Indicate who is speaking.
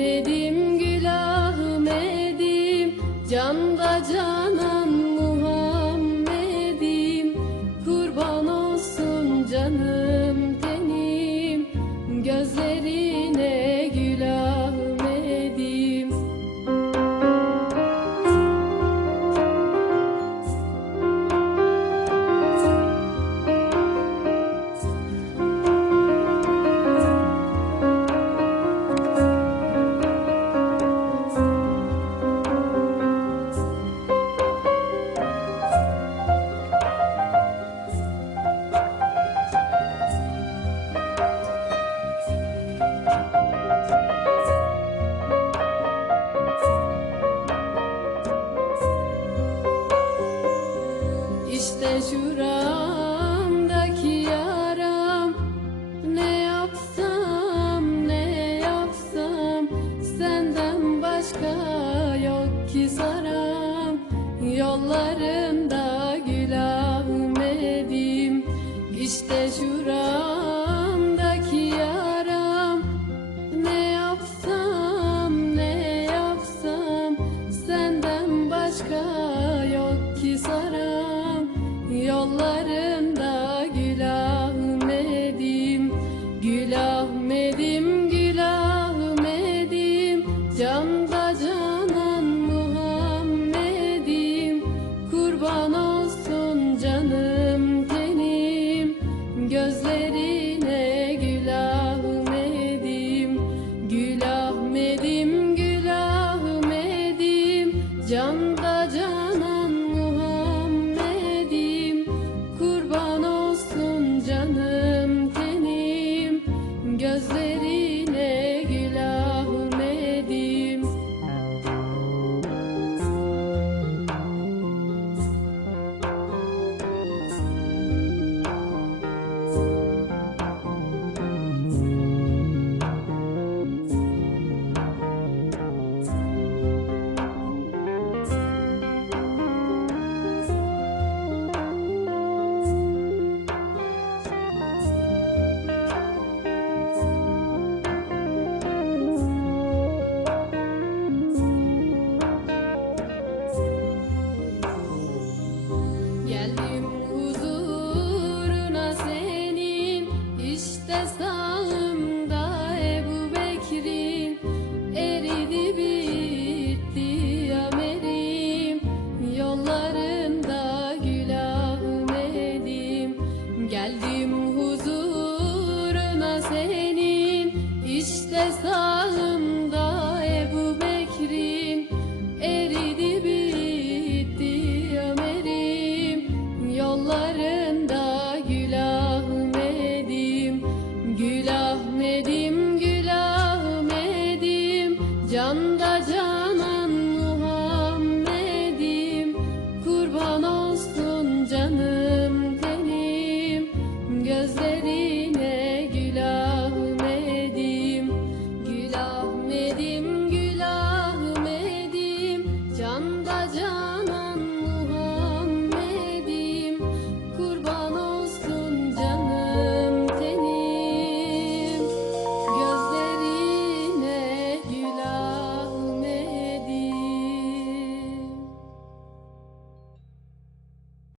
Speaker 1: Maybe. şuramdaki yaram. Ne yapsam ne yapsam Senden başka yok ki zaram Yollarında Don't sağ